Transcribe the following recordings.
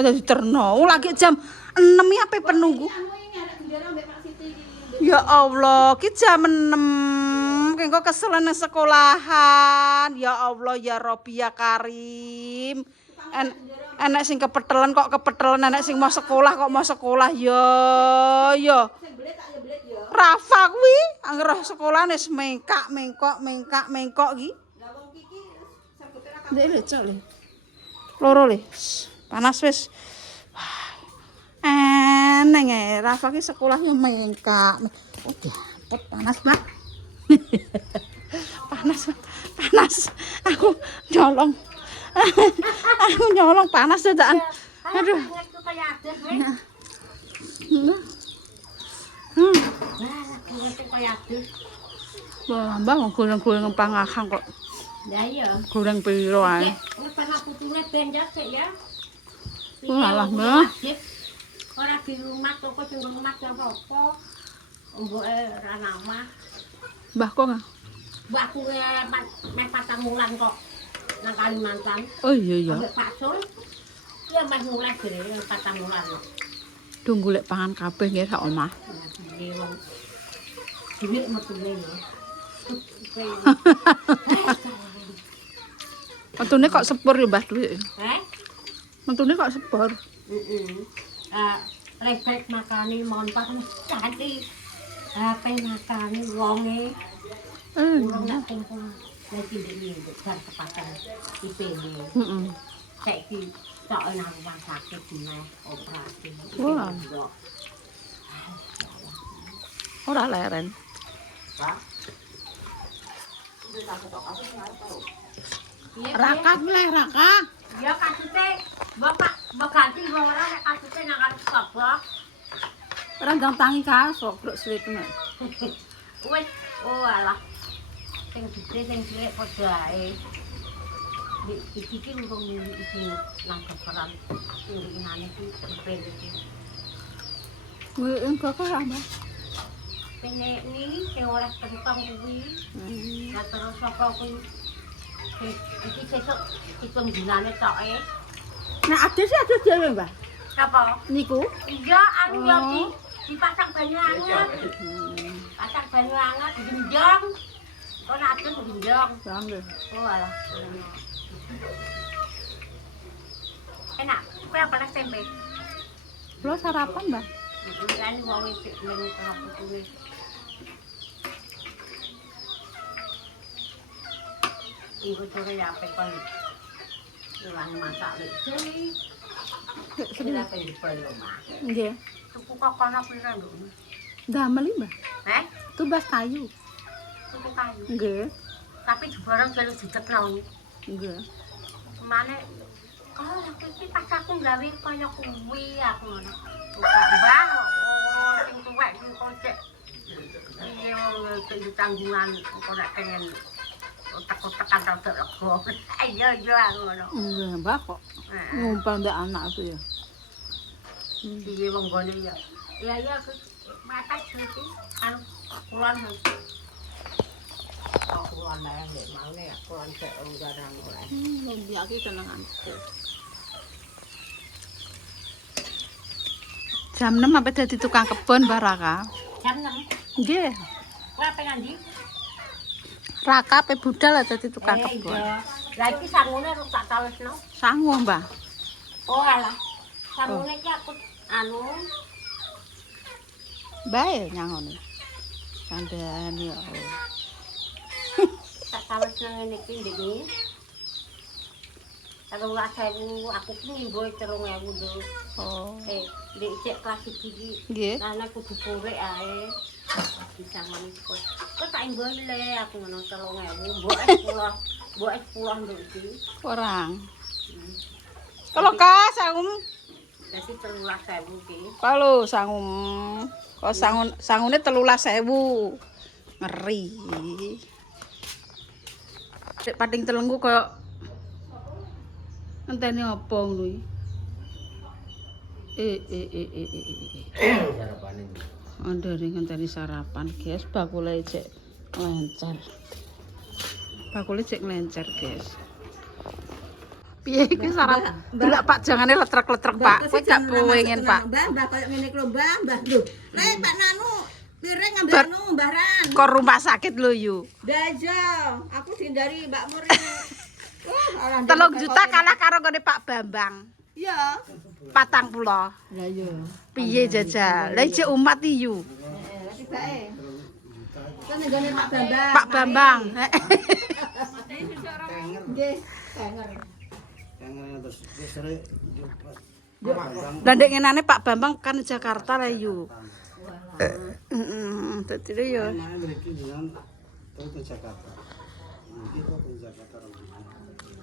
kok dadi terno. Lagi jam 6 ya ape penunggu. Ya Allah, ki jam 6. Kengko keselen nang sekolahan. Ya Allah ya Robbi ya Karim. Enek sing kepetelen kok kepetelen, enek sing mau sekolah kok mau sekolah ya. Rafa kuwi anggere sekolah wis mengkak ki. Ndek lecok le. Loro le. Panas wis. Eneng Rafa ki sekolahnya mengkak. Oh, dapet panas, Pak. panas. Aku nyolong. Panas dadakan. Aduh. Wah, mbak goreng-goreng pangakang kok. Ya iya. Goreng piro ae. Wis putune ben ya sik ya. Walah, Mbak. Ora di rumah toko sing rumah ya apa. Mboke ora nama. Mbah kok nggak? Mbakku mes 4 wulan kok nang Kalimantan. Oh iya. Ambek Pak Sul. Ya mes mulai dhewe 4 wulan. Dung golek pangan kabeh nggih sak omah. Duit metune ya. Metune kok sepur ya Mbah duit. Metune kok sepur. Refleks makane montok cantik. Apa makane wonge. Wong nak kumpul lagi ndek bar sepatan IPD. Saiki tok nang rumah sakit meneh operasi. Wah. Ora leren. Raka mulai Raka. Ya kasute bapak ganti ora nek kasute nang arep kobok. Ora ndang tangi kasok bruk suwitne. Wis oh alah. Sing gede sing cilik padha ae. Iki ki urung iki nang keperan urinane iki ben iki. Kuwi engko kok ora, Mbak. Penek ni sing ora kentong kuwi. Lah terus sapa kuwi? Iki sesuk hitung dinane tok e. Nek ade sih ade dhewe, Mbak. Sapa? Niku. Iya, anu ya dipasang banyu anget. Pasang banyu anget gendong. Kok nek adus gendong. Sambil. Oh alah. Enak. Kowe apa tempe? Lo sarapan, Mbak? Lan wong iki ning kaputune. Iku sore ya pekon. Ulang masak lek. Sudah pengen dipeluk mah. Nggih. Tuku kok kono pira lho. Damel iki, Mbak. Tubas kayu. Tuku kayu. Nggih. Tapi diborong karo didekno. Nggih. Mane aku iki pas aku gawe kaya kuwi aku ngono. Mbah, sing tuwek iki kok cek. Iya, sing tanggungan kok nek pengen otak-otakan rada lega. Ayo aku ngono. Nggih, Mbak kok. Ngumpul mbek anak aku ya. Piye wong gone ya. Ya aku mata iki kan kulon. Kulon bae nek mau nek kulon cek unggaran ora. Wong iki tenanganku. Jam 6 sampai dadi tukang kebon Mbak Raka. Jam 6. Nggih. Kowe ape ngendi? Raka pe budal dadi tukang kebon. Lah iki sangune ruk tak tawesno. Sangu, Mbak. Oh alah. Sangune iki aku anu bae nyangone. Kandhane ya. tak tawesno ngene iki ndek. Kalau aku ki ngimbo 3.000 lho. Oh. Ndek cek kelas iki. Nggih. Lah nek kudu korek ae. Bisa manis kok. Kok tak imbole aku ngono 3.000. Mbok 10 ndek iki. Kurang. Kalau Kak sangum Dadi 13.000 ki. kalau sangum. Kok sangune 13.000. Ngeri. Cek pating telengku koyo ngenteni apa ngono iki? Sarapane. Andare ngenteni sarapan, guys. Bakule cek lencer. Bakule cek lencer, guys. Piye iki sarap. Delok Pak jangane letrek-letrek Pak. Kowe gak pengen Pak. Mbah koyo ngene iki lho, Mbah lho. Lek Pak Nanu piring ngambil anu mbaran. Kok rumah sakit lho yu. Daja, aku dihindari Mbak Muri. 3 juta kalah karo ngene Pak Bambang. Iya. 40. Lah iya. Piye jajal? Lah iki umat iki yu. Lah tibake. Kan nggone Pak Bambang. Pak Bambang. Nggih, tenger. Lah ndek ngenane Pak Bambang kan Jakarta lah yu. Heeh, dadi lho ya.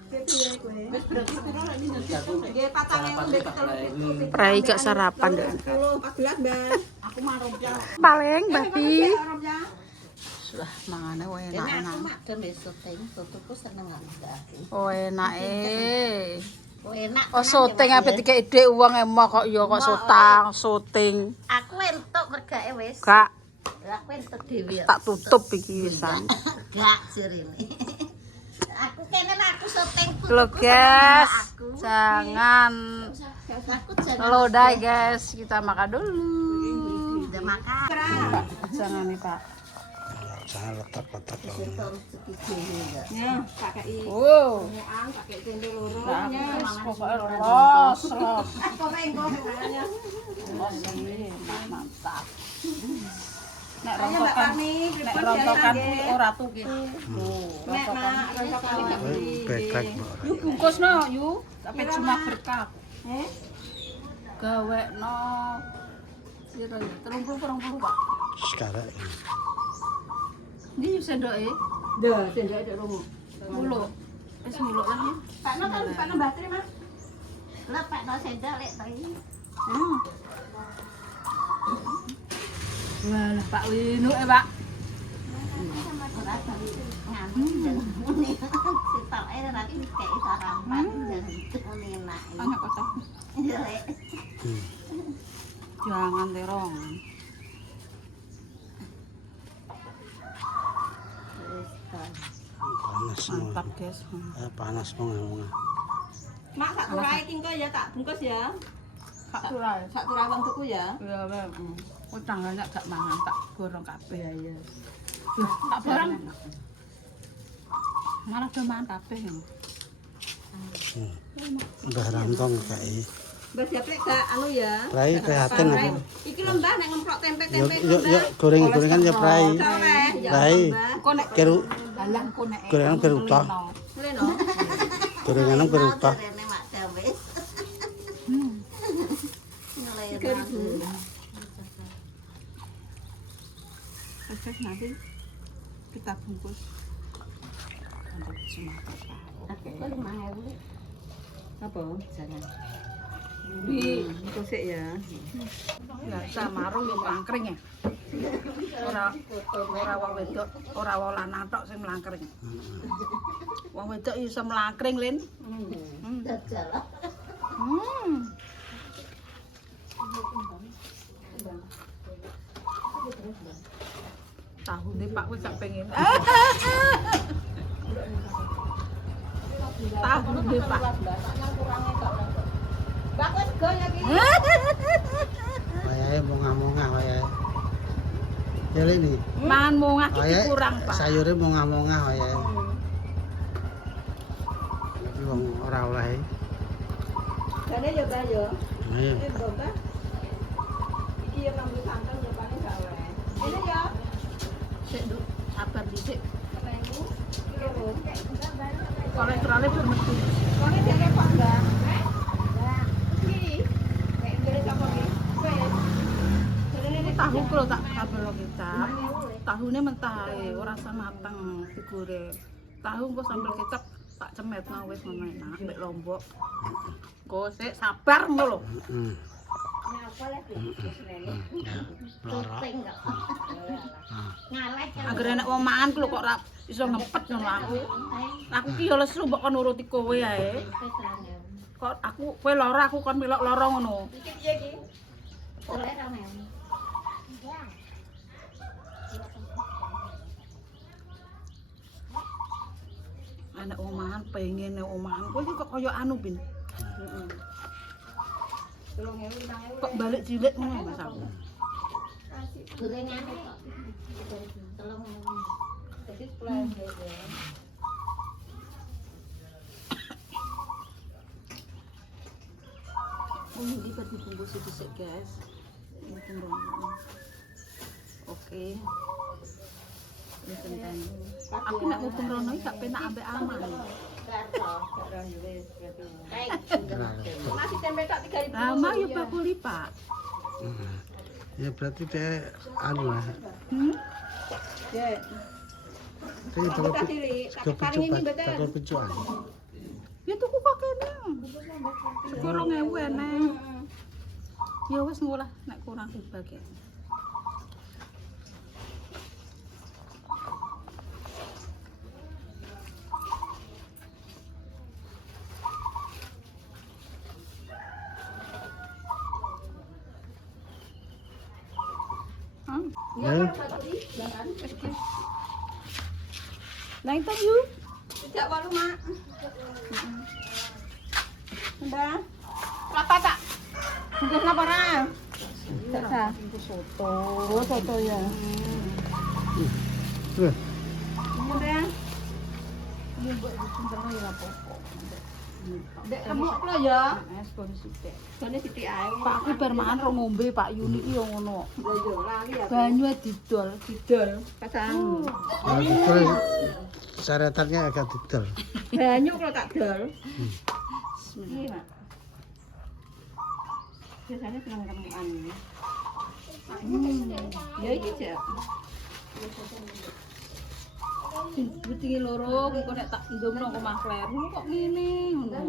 Nggih, 4.000 ndek ketelu. Rai gak sarapan deh. 14, Mbak. Aku marung ya. Paling babi. Arep ya. Sudah mangane wae enak-enak. Madem wis syuting, sotoku seneng aku. Oh enak Oh enak. Oh syuting ape dikek ide uang emoh kok ya kok syuting. Aku entuk regake wis. Gak Aku entuk dhewe. tak tutup iki wisan. Gak jarene. Aku kene aku syuting. Loh guys, jangan Aku jangan lodai guys, kita makan dulu. udah makan. Jangan nih Pak. Jangan letak-letak loh. Ya, pakai Wow. muang, pakai tempe loro. Guys, pokoknya los. Apa engko sebenarnya? Mantap. Nek Ayo Mbak rontokan, Pani, nek pripun rontokan biasa, kuwi nggih? ora tuku. Nek Mak, rontokan gak beli. Beklek mbak. Yu bungkusno yu, sampai cuma berkah. Eh? Gawekno piro ya? 30 Pak. Sekarang ini. Ndi sendoke? Dah, sendok ada romo. Muluk. Wis muluk lah ya. Pak No kan Pak No bateri, Mas. Lepek no sendok lek to iki. Wah, Pak Winu Pak. Ora bali nganu muni. Sitoke ora dikek sarapan muni enak. Banyak kota. Iya lek. Jangan terong. Panas semua. Mantap guys. Panas banget. Mak sak turai kingko ya tak bungkus ya. Kak turai. Sak turai wong tuku ya. Iya, Bang. Oh, tangganya gak mangan tak gorong kabeh ya. Loh, tak barang. Malah do mangan kabeh. Mbah Rantong kayak. Mbak siap lek gak anu ya. Prai prihatin aku. Iki lho Mbah nek ngemprok Yuk tempe-tempe. yuk yuk goreng-gorengan ya prai. Prai. Kok nek Keru halang kok nek gorengan berutah. Leno. Gorengan berutah. Rene mak dewe. Ngelih. Oke, nanti kita bungkus. Nanti cuma Oke. 5.000. Apa? Jangan. Bungkus ya. biasa marung yo mlangkring ya. Ora wong wedok, ora wong lanang tok sing mlangkring. Wong wedok iso mlangkring, Lin. Jajal. Tahu deh Pak wis gak pengen. Tahu deh Pak. Bagus go ya ki. Wayahe mongah-mongah wayahe. Ya ini. Mangan mongah iki Wayahe kurang, Pak. sayure mongah-mongah wayahe. Iki wong ora oleh. Jane yo Mbah yo. Ayo. Mbah. Iki yo nambah santan yo paling gak oleh. Ini ya. Sik, Nduk, sabar dhisik. 1000. Kolesterolnya pun metu. Kone jane Pak Mbah. Iki. Nek ngene sapa ki? Wes. Ini tahu kalau tak kabel kecap. Tahunya mentah ae, ora usah mateng digoreng. Tahu engko sambel kecap tak cemetno wis ngono enak mbek lombok. Engko sik sabar ngono lho. Heeh. Kuting enggak. Ngaleh kan. Anggere nek wong mangan ku lho kok ora iso ngempet ngono aku. Aku ki yo lesu mbok kon nuruti kowe ae. Kok aku kowe lara aku kon melok lara ngono. Iki piye ki? Oleh rame. Anak omahan pengen nek omahan. Kowe iki kok kaya anu, Bin. Heeh. 3.000 5.000. Kok balik cilik ngono Mas aku. Gorengane kok. 3.000. Jadi 10.000 ya. Oh, ini bar dibungkus dhisik, guys. Mumpung rono. Oke. Wis enten. Aku nek mumpung rono iki gak penak ambek aman. Masih tempe tak 3.000. Lama ya bakuli, Pak. Ya berarti dia anu lah. Ya. Dia Aku tak cilik, tak paling ini betul. takut pencuan. Ya tuku kok kene. Sego 2.000 eneng. Ya wis ngolah nek kurang dibagi. Ya. Nah, itu yuk. Tidak walu, Mak. Mbak. Kelapa tak? Bungkus kelapa ra? Tak sah. Soto, soto ya. Tuh. Udah. Ini mbok dicinten ya apa-apa. Dek remuk lho ya. Es kon sithik. Jane sithik ae. Pak aku bar mangan ro ngombe Pak Yuni iki yo ngono. Lho yo lali ya. Banyu didol. Didol pasang. Nah, didol syaratannya agak didol. Banyu kalau tak dol. Iya, Mak. Biasanya senang remukan ini. Ya iki, Cek. Butingi loro engko nek tak ndomno kok Mas Kleru kok ngene ngono.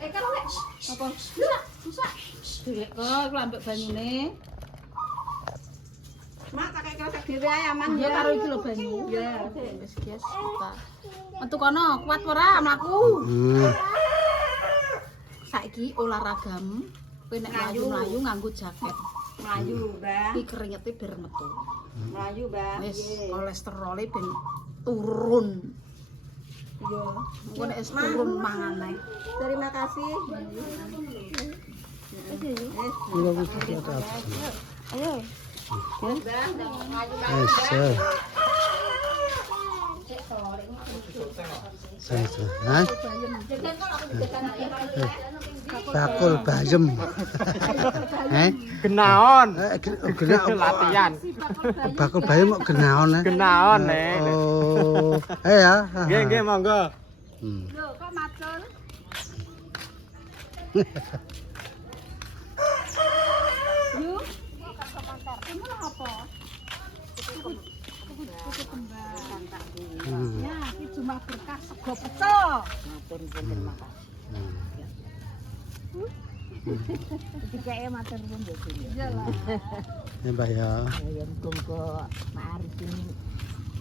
Kalau nek Apa? Susah. Dilek kok lambek banyune. Mak tak kayak kerasa dhewe ae aman Iya ya. karo iki lho banyu. Ya. Wis guys, kita. Metu kono kuat ora mlaku? Saiki olahragamu kowe nek mlayu-mlayu nganggo jaket. Melayu, Mbak. Iki keringete biar metu. Melayu, Mbak. Wis kolesterole ben turun. Iya. Engko nek wis turun mangan ae. Terima kasih. Ini bagus juga ada apa sih? Ayo. Eso. Eso. Hah? Bakul bayem. Genaon Latihan. latihan. Bakul bayem kok genaon ya? Genaon nek. Oh. Ya. Nggih nggih monggo. Lho, kok macul? Yuk. Kamu apa? Kuku kembang. Ya, iki cuma berkah sego pecel. Dikeke matur nuwun ya, Bu. Iya lah. Ya Mbak ya. Ya muga Mak Arif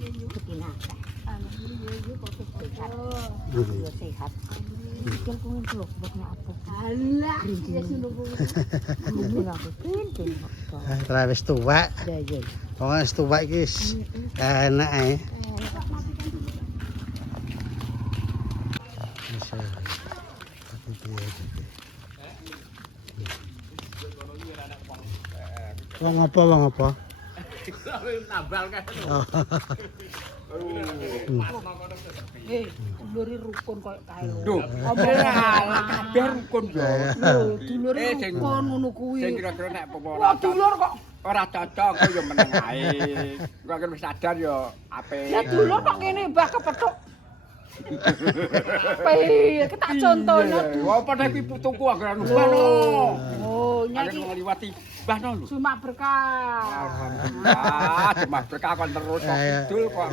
ini ketinaka. Iya, kok sehat. Ya sehat. Mikir kuwi lho, bokne apa? Alah, ya ngono kuwi. Ini aku pinten kok. Ora wis tuwek. Ya ya. Wong wis tuwek iki wis enak ae. Bisa. Tapi piye iki? Wong apa? Nambal kan. Eh, dulure rukun koyo kae lho. Duh, alah kabeh rukun yo. Lho, dulure sing- rukun ngono kuwi. Sing kira-kira nek apa Wah, ora dulur kok. ora cocok kok yo meneng ae. Kok kan wis sadar yo apik. Ya dulur kok ngene mbah kepethuk. Piye, kita contohno. Wah, padha kuwi putuku anggere mbahno. Oh, Anggere nyaki ngliwati mbahno lho. cuma berkah. Alhamdulillah, cuma berkah kon terus kok kidul kok.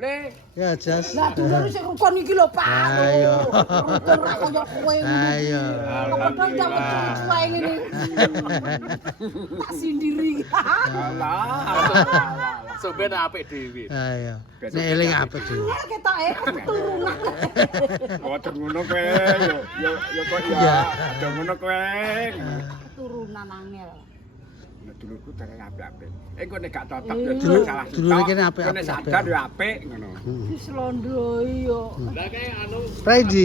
Le, Ya jas. Lah dulur sing rukun iki lho, Pak. Ayo. Rukun ra koyo kowe ngono. Ayo. Kepethuk jamet cuwe ngene. Tak sendiri. alah. Sampeyan apik dhewe. Ayo. Nek eling apa tuh? Ketoke keturunan. Waduh ngono kowe yo kok Iya. ya. Ada ngono kowe. Keturunan angel. dulurku dereng apik-apik. Engko nek gak cocok ya Dulur- salah. dulure kene apik, Nek apik, sadar ya apik ngono. Wis londroi yo. Prai di.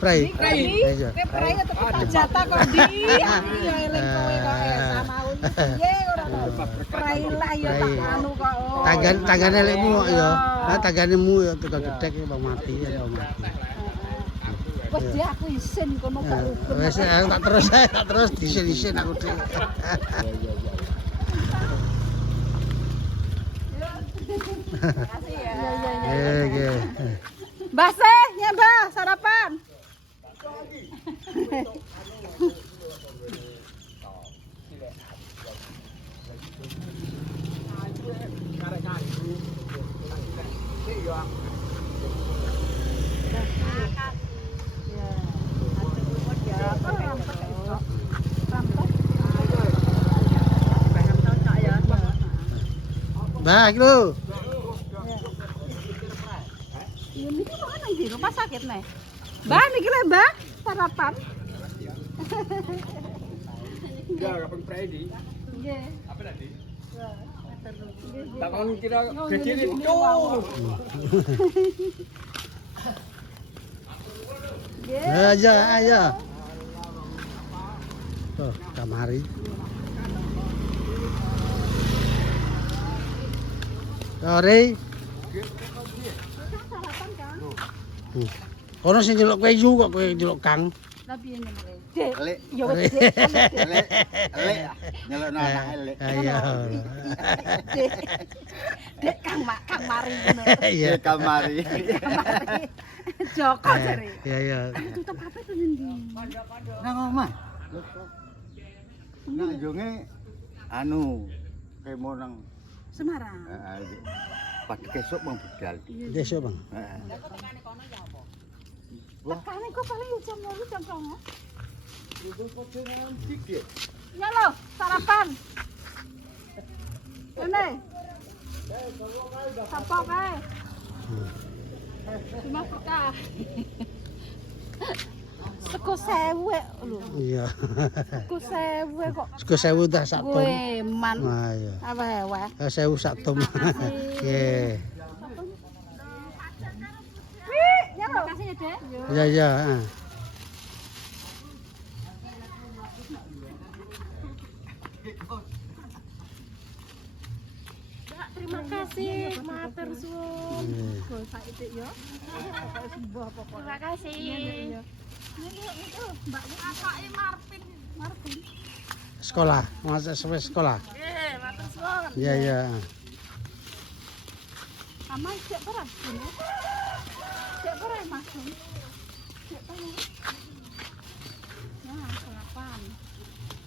Prai. Ini, Iya. kayak prai atau kita jatah kok di. Iya, eling kowe kok sama aku. Iya, ora. Prai lah ya tak anu kok. Tanggane lekmu kok ya. Lah tangganemu ya teko gedhek ya mati ya mati. Wes dia aku isin kono gak rukun. Wes tak terus disin-isin aku dhewe. Makasih ya. Nggih. Mbah Seh, ya Mbah, sarapan. Mbah iki lho. Ini ki kok nang di rumah sakit nih. Mbah niki lho Mbah, sarapan. Ya kapan prei di. Nggih. Tak kon kira gedhe itu. Ayo. Tuh, kamari. Sore. Kono sing njeluk kowe yu kok kowe njeluk Kang. Lah piye nyemele? Dek, Elek. ya wis Dek. Elek. Elek. Nyelokno anak elek. Ayo. Dek Kang Mari ngono. Iya. Kamari. Joko jare. Iya. Tutup HP to ndi? Nang omah. Nak jonge anu kemo nang Semarang. pas kesuk bang budal. Besok, Bang. Tekane kok paling jam 8 jam 9. Itu potongan dikit. Ya lo, sarapan. Ini. Sapa kae? Cuma kita. Sego 1000 lho. Iya. Sego 1000 kok. Sego 1000 dah sak ton. Kowe man. Nah, iya. Aweh-aweh. 1000 sak ton. Nggih. Ya lo. Makasih ya, Dek. Iya. Terima kasih, matur suwun. Go saiki ya. Pokoke sembah pokoke. Terima kasih. Mbak apake Marpin. Sekolah, masa sampai sekolah. Nggih, matur suwun. Iya. Ama cek beras. Cek beras Mas. Cek beras. Nah, sarapan.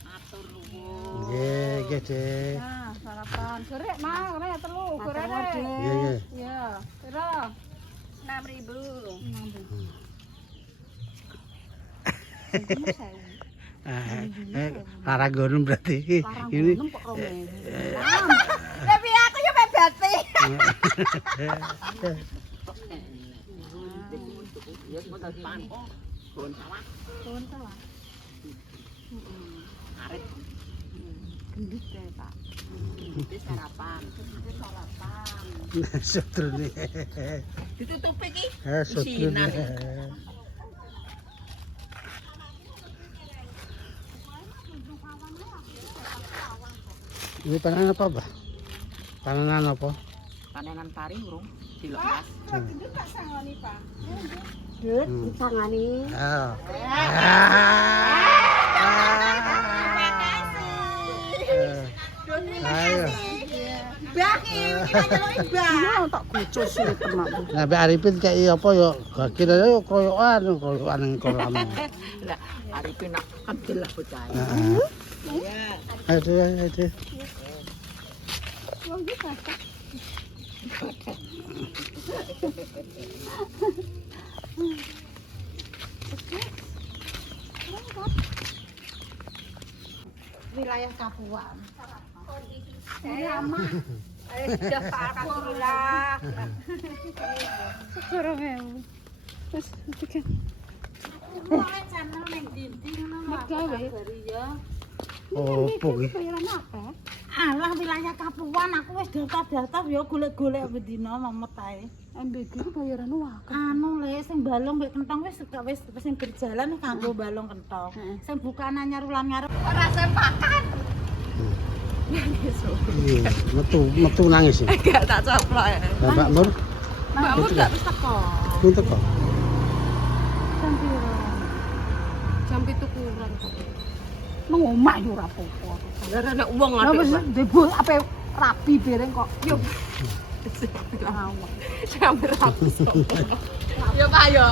Atur nuwun. Nggih, Dek. Nah, sarapan. Gerek mah, kene telu, gerek. Iya. Iya, pira? 6.000. Larang gunung berarti. Ini Kok 2000. Tapi aku yo bebati. Ya modal pan. Bon sawah. Tuwun sawah. Arep Gendut kae, Pak. iki sarapan. sutrune. Ditutupi iki. Sutrune. Ini tanaman apa, Bah? Tanaman apa? Panenan pari urung dilepas. Gendut tak sangoni, Pak. Dut, sangani. Oh. Ayo. Baki, kita nyeluki bak. Iya, tak kucus iki tenan. Nah, Mbak Arifin kayak apa yo? Kira yo koyokan yang koyokan. Lah, Arifin nak kendel lah bocah. Aduh. Oh, iya, Pak. Wilayah Kapuan. Sama. Alhamdulillah. Kurang ewu. Wis tekan. Mulai channel ning dinding ngono lho. Megawe. Kabari ya. Opo iki? Bayaran apa? Alah wilayah Kapuan aku wis daftar-daftar ya golek-golek bedina momet ae. MBG ku bayaran akeh. Anu le sing balung mbek kentong wis sing berjalan kanggo balung kentong. Sing bukaan anyar ulan ngarep ora sepakan. Iya, metu nangis. Gak tak coplok ya. Lah Mbak Mur, Mbak Mur gak wis teko. pun teko. Jam piro? Jam 7 kurang. Nang omah yo ora apa-apa. Lah ana wong Lah wis debul ape rapi bareng kok. Yo Sampai rapi. Yo Pak yo.